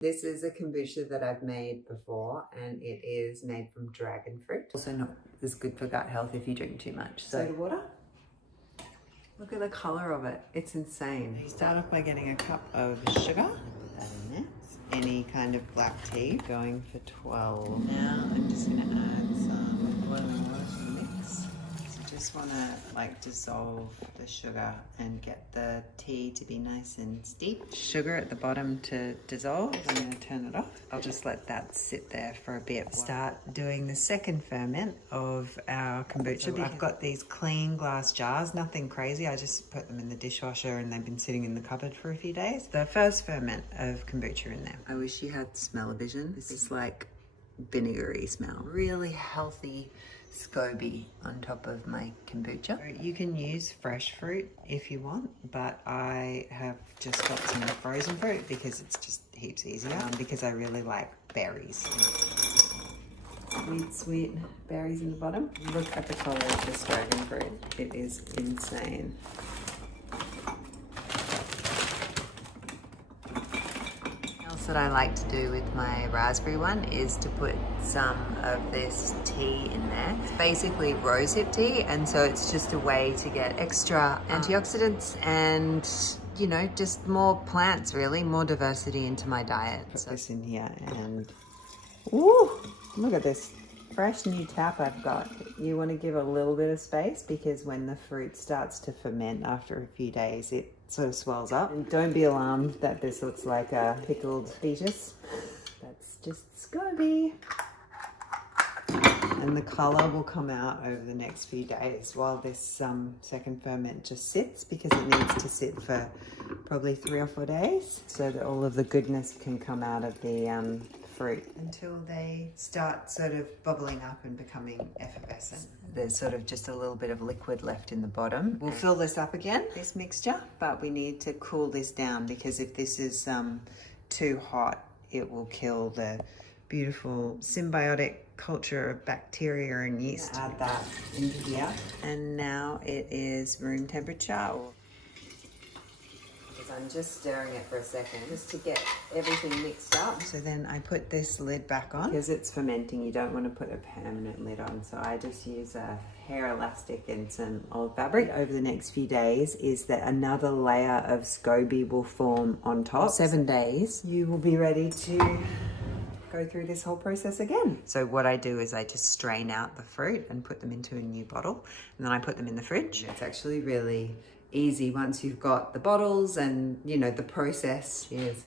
This is a kombucha that I've made before, and it is made from dragon fruit. Also not as good for gut health if you drink too much. Soda water. Look at the colour of it. It's insane. You start off by getting a cup of sugar. Put that in there. Any kind of black tea. Going for 12. Now I'm just going to add some boiling water to the mix. So just want to like dissolve the sugar and get the tea to be nice and steep. Sugar at the bottom to dissolve. I'm going to turn it off. I'll just let that sit there for a bit. Start doing the second ferment of our kombucha. So I've got these clean glass jars, nothing crazy. I just put them in the dishwasher and they've been sitting in the cupboard for a few days. The first ferment of kombucha in there. I wish you had smell-o-vision. This is like vinegary smell. Really healthy SCOBY on top of my kombucha. You can use fresh fruit if you want, but I have just got some frozen fruit because it's just heaps easier, because I really like berries. Sweet berries in the bottom. Look at the color of this dragon fruit. It is insane. What I like to do with my raspberry one is to put some of this tea in there. It's basically rosehip tea, and so it's just a way to get extra antioxidants and, you know, just more plants, really, more diversity into my diet. Put this in here and, ooh, look at this fresh new tap I've got. You want to give a little bit of space because when the fruit starts to ferment after a few days, it sort of swells up. And don't be alarmed that this looks like a pickled fetus. That's just SCOBY. And the color will come out over the next few days while this second ferment just sits, because it needs to sit for probably 3 or 4 days so that all of the goodness can come out of the fruit until they start sort of bubbling up and becoming effervescent. There's sort of just a little bit of liquid left in the bottom. We'll fill this up again, this mixture, but we need to cool this down because if this is too hot, it will kill the beautiful symbiotic culture of bacteria and yeast. Add that into here. And now it is room temperature. I'm just stirring it for a second just to get everything mixed up. So then I put this lid back on. Because it's fermenting, you don't want to put a permanent lid on. So I just use a hair elastic and some old fabric. Over the next few days is that another layer of SCOBY will form on top. 7 days, you will be ready to go through this whole process again. So what I do is I just strain out the fruit and put them into a new bottle, and then I put them in the fridge. It's actually really easy once you've got the bottles and, you know, the process is